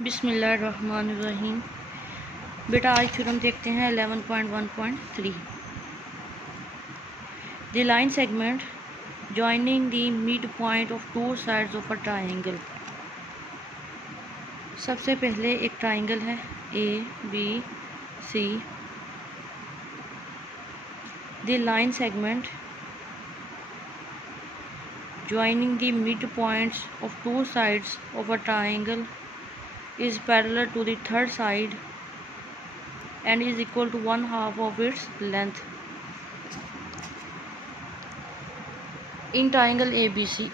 बिस्मिल्लाहिर्रहमानिर्रहीम। बेटा आज फिर हम देखते हैं 11.1.3 the line segment joining the mid point of to sides of a triangle. सबसे पहले एक ट्राइंगल है ABC। The line segment joining the midpoints of two sides of a triangle is parallel to the third side and is equal to 1/2 of its length. In triangle ABC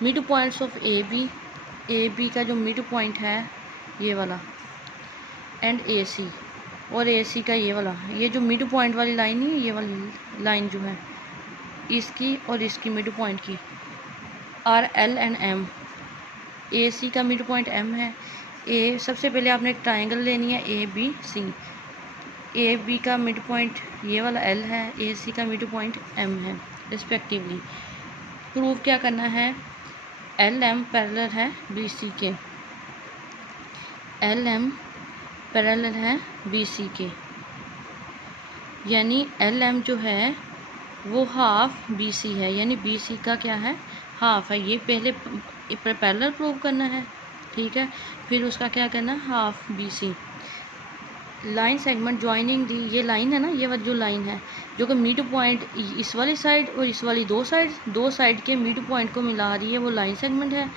midpoints of AB का जो mid point है ये वाला and AC और AC का ये वाला, ये जो मिड पॉइंट वाली लाइन है, ये वाली लाइन जो है इसकी और इसकी मिड पॉइंट की are L and M। AC का मिड पॉइंट M है। सबसे पहले आपने एक ट्राइंगल लेनी है ABC। AB का मिड पॉइंट ये वाला L है, AC का मिड पॉइंट M है रिस्पेक्टिवली। प्रूव क्या करना है, LM पैरेलल है BC के, LM पैरेलल है BC के, यानी LM जो है वो हाफ BC है, यानी BC का क्या है, हाफ है। ये पहले पैरेलल प्रूव करना है, ठीक है। फिर उसका क्या करना है, half BC। Line segment joining the, ये लाइन है ना, ये वाली जो लाइन है जो कि मिड पॉइंट इस वाली साइड और इस वाली दो साइड के मिड पॉइंट को मिला रही है, वो लाइन सेगमेंट है।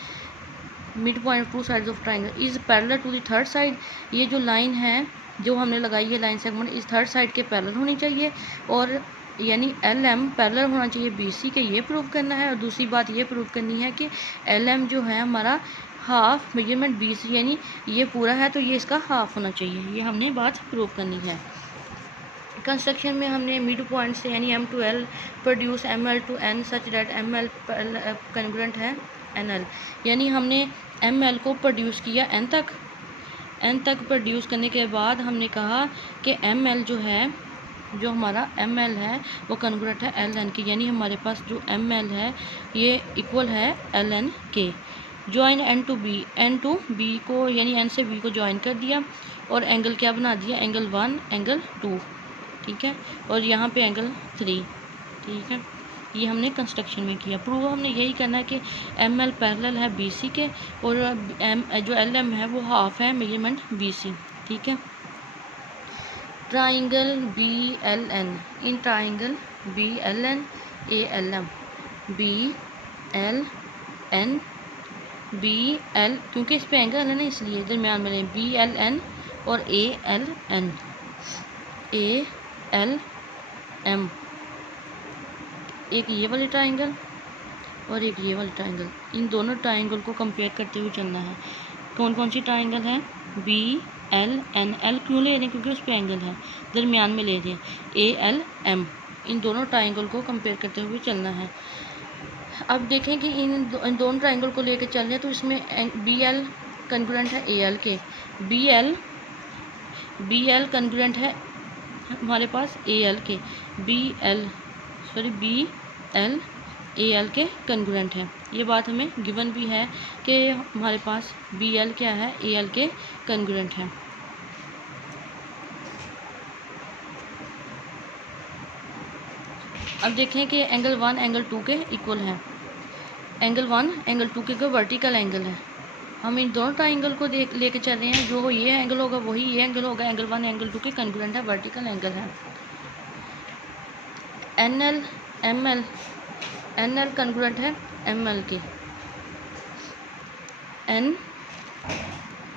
Mid point to sides of triangle is parallel to the third side. ये जो लाइन है जो हमने लगाई है लाइन सेगमेंट इस थर्ड साइड के पैरेलल होनी चाहिए, और यानी LM पैरेलल होना चाहिए BC के, ये प्रूव करना है। और दूसरी बात ये प्रूव करनी है कि LM जो है हमारा हाफ मेजरमेंट BC, यानी ये पूरा है तो ये इसका हाफ होना चाहिए, ये हमने बात प्रूव करनी है। कंस्ट्रक्शन में हमने मिड पॉइंट से यानी M to L produce ML to N such that ML congruent है NL, यानी हमने ML को प्रोड्यूस किया N तक प्रोड्यूस करने के बाद हमने कहा कि ML जो है, जो हमारा ML है वो कॉन्ग्रुएंट है LN के, यानी हमारे पास जो ML है ये इक्वल है LN के। ज्वाइन N to B को, यानी N से B को ज्वाइन कर दिया और एंगल क्या बना दिया, एंगल 1 एंगल 2, ठीक है, और यहाँ पे एंगल 3, ठीक है। ये हमने कंस्ट्रक्शन में किया। प्रूव हमने यही करना है कि ML पैरेलल है BC के और जो LM है वो हाफ है मेजरमेंट BC, ठीक है। Triangle BLN, in triangle BLN ALM BLN BL, क्योंकि इस पे एंगल है ना इसलिए दरम्यान में लें, BLN और ALN ALM, एक ये वाली ट्राइंगल और एक ये वाली ट्राइंगल, इन दोनों ट्राइंगल को कंपेयर करते हुए चलना है। कौन कौन सी ट्राइंगल है, BLN, L क्यों ले रहे हैं, क्योंकि उस पर एंगल है, दरमियान में ले रहे हैं ALM, इन दोनों ट्राइंगल को कंपेयर करते हुए चलना है। अब देखें कि इन दोनों ट्राइंगल को लेकर चल रहे हैं तो इसमें BL कॉन्ग्रुएंट है AL के, BL कॉन्ग्रुएंट है हमारे पास AL के, BL AL के कॉन्ग्रुएंट है। ये बात हमें गिवन भी है कि हमारे पास BL क्या है, AL के कॉन्ग्रुएंट है। अब देखें कि एंगल 1 एंगल 2 के इक्वल है, एंगल 1 एंगल 2 के वर्टिकल एंगल है। हम इन दोनों ट्राइंगल को लेके चल रहे हैं, जो ये एंगल होगा वही ये एंगल होगा, एंगल 1 एंगल 2 के कॉन्ग्रुएंट है, वर्टिकल एंगल है। NL कॉन्ग्रुएंट है ML के,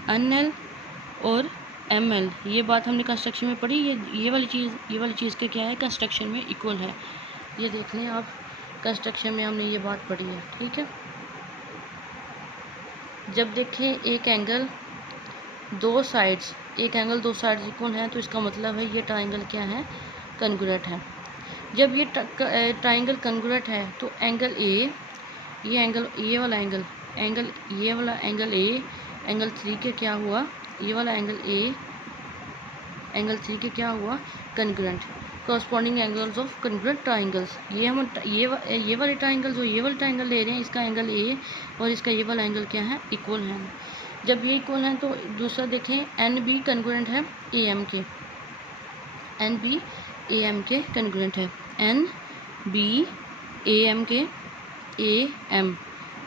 NL और ML, ये बात हमने कंस्ट्रक्शन में पढ़ी। ये वाली चीज़ के क्या है, कंस्ट्रक्शन में इक्वल है। ये देख लें आप, कंस्ट्रक्शन में हमने ये बात पढ़ी है, ठीक है। जब देखें एक एंगल दो साइड्स इक्वल हैं तो इसका मतलब है ये ट्राइंगल क्या है, कॉन्ग्रुएंट है। जब ये ट्राइंगल कॉन्ग्रुएंट है तो एंगल A, ये वाला एंगल A, एंगल 3 के क्या हुआ, ये वाला एंगल A एंगल 3 के क्या हुआ, congruent. Corresponding angles of congruent triangles, ये हम ये वाले ट्राइंगल जो ये वाले ट्राइंगल ले रहे हैं, इसका एंगल A और इसका ये वाला एंगल क्या है, इक्वल है। जब ये इक्वल है तो दूसरा देखें, एन बी कन्ग्रुएंट है ए एम के, एन बी ए एम के कन्ग्रुएंट है, एन बी ए एम के ए एम,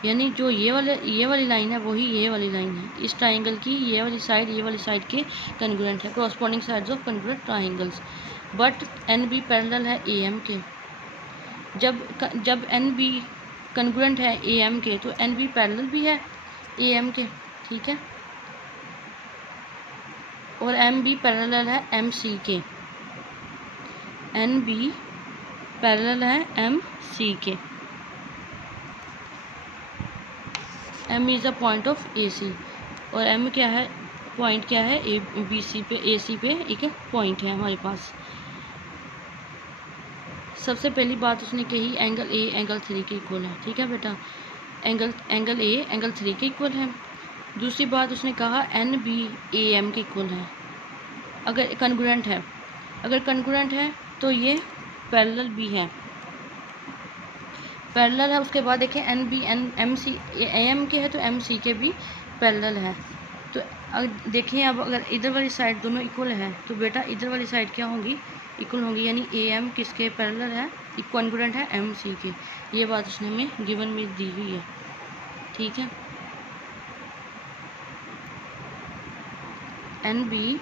यानी जो ये वाली लाइन है वही ये वाली लाइन है। इस ट्राइंगल की ये वाली साइड के कन्ग्रुएंट है, corresponding sides of congruent triangles. But N B parallel है ए एम के। जब एन बी कन्ग्रुएंट है ए एम के तो एन बी पैरेलल भी है ए एम के, ठीक है। और एम बी पैरेलल है एम सी के, एन बी पैरेलल है एम सी के। M is a point of A C, और एम क्या है, पॉइंट क्या है, ए बी सी पे, ए सी पे एक पॉइंट है हमारे पास। सबसे पहली बात उसने कही एंगल ए एंगल 3 के इक्वल है, ठीक है बेटा, एंगल ए एंगल 3 के इक्वल है। दूसरी बात उसने कहा एन बी ए एम के इक्वल है, अगर कन्ग्रुएंट है, अगर कन्ग्रुएंट है तो ये पैरेलल भी है, पैरेलल है। उसके बाद देखें N B N M C A M के है तो एम सी के भी पैरेलल है। तो देखिए अब अगर इधर वाली साइड दोनों इक्वल है तो बेटा इधर वाली साइड क्या होंगी, इक्वल होंगी, यानी ए एम किसके पैरेलल है, कॉन्ग्रुएंट है एम सी के। ये बात उसने हमें गिवन में दी हुई है, ठीक है। एन बी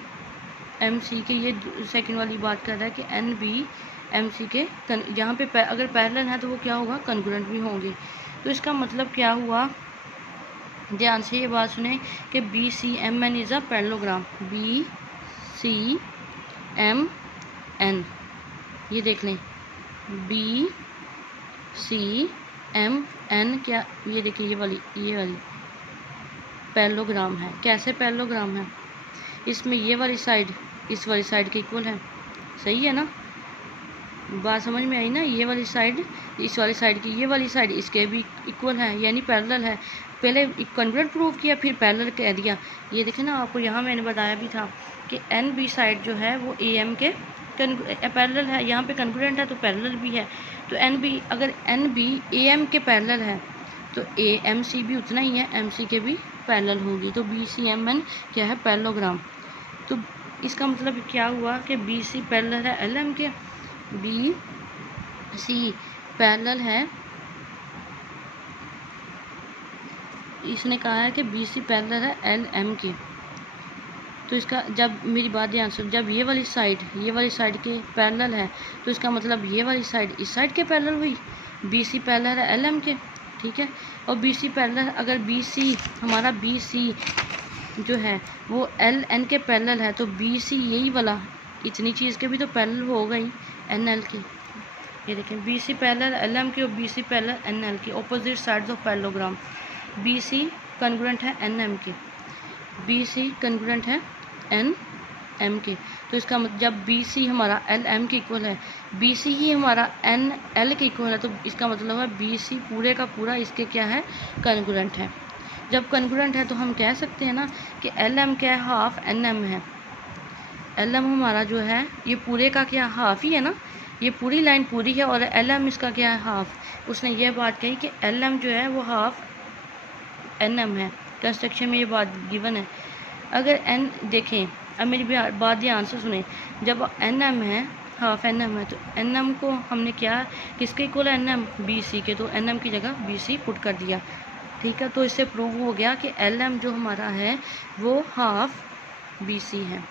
एम सी के, ये सेकंड वाली बात कर रहा है कि एन बी एम सी के यहाँ पे अगर पैरेलल है तो वो क्या होगा, कन्ग्रुएंट भी होंगे। तो इसका मतलब क्या हुआ, ध्यान से ये बात सुने कि B C M N is a parallelogram, B C M N, ये देख लें, बी सी एम एन क्या, ये देखिए ये वाली पैरेललोग्राम है। कैसे पैरेललोग्राम है, इसमें ये वाली साइड इस वाली साइड के इक्वल है, सही है ना, बात समझ में आई ना। ये वाली साइड इस वाली साइड की, ये वाली साइड इसके भी इक्वल है, यानी पैरेलल है। पहले कन्वर्ट प्रूव किया फिर पैरेलल कह दिया। ये देखें ना, आपको यहाँ मैंने बताया भी था कि एन बी साइड जो है वो ए एम के पैरेलल है, यहाँ पे कन्वर्ट है तो पैरेलल भी है। तो एन बी, अगर एन बी ए एम के पैरेलल है तो ए एम सी भी उतना ही है, एम सी के भी पैरेलल होगी। तो बी सी एम एन क्या है, पैरेललोग्राम। तो इसका मतलब क्या हुआ कि बी सी पैरेलल है एल एम के, बी सी पैरेलल है, इसने कहा है कि बी सी पैरेलल है एल एम के। तो इसका, जब मेरी बात ध्यान से, जब ये वाली साइड के पैरेलल है तो इसका मतलब ये वाली साइड इस साइड के पैरेलल हुई, बी सी पैरेलल है एल एम के, ठीक है। और बी सी पैरेलल, अगर बी सी हमारा बी सी जो है वो एल एन के पैरेलल है तो बी सी यही वाला इतनी चीज़ के भी तो पैरेलल होगा ही, एन एल के। ये देखें, B C parallel L M के और B C parallel N L के, opposite sides of parallelogram. B C congruent है एन एम के, बी सी कन्ग्रुएंट है एन एम के। तो इसका मतलब जब बी सी हमारा एल एम के इक्वल है, बी सी ही हमारा एन एल के इक्वल है, तो इसका मतलब है बी सी पूरे का पूरा इसके क्या है, कन्ग्रुएंट है। जब कन्ग्रुएंट है तो हम कह सकते हैं ना कि एल एम क्या है, हाफ एन एम है। एल एम हमारा जो है ये पूरे का क्या, हाफ ही है ना, ये पूरी लाइन पूरी है और एल एम इसका क्या है, हाफ। उसने ये बात कही कि एल एम जो है वो हाफ एन एम है। कंस्ट्रक्शन में ये बात गिवन है। अगर एन देखें, अब मेरी बात ध्यान से सुने, जब एन एम है, हाफ एन एम है, तो एन एम को हमने क्या, किसके इक्वल है एन एम, बी सी के, तो एन एम की जगह बी सी पुट कर दिया, ठीक है। तो इससे प्रूव हो गया कि एल एम जो हमारा है वो हाफ बी सी है,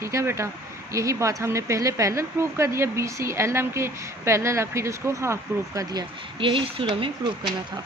ठीक है बेटा। यही बात हमने पहले पैरेलल प्रूव कर दिया, बी सी एल एम के पैरेलल, फिर उसको हाफ प्रूव कर दिया। यही इस थ्योरम में प्रूव करना था।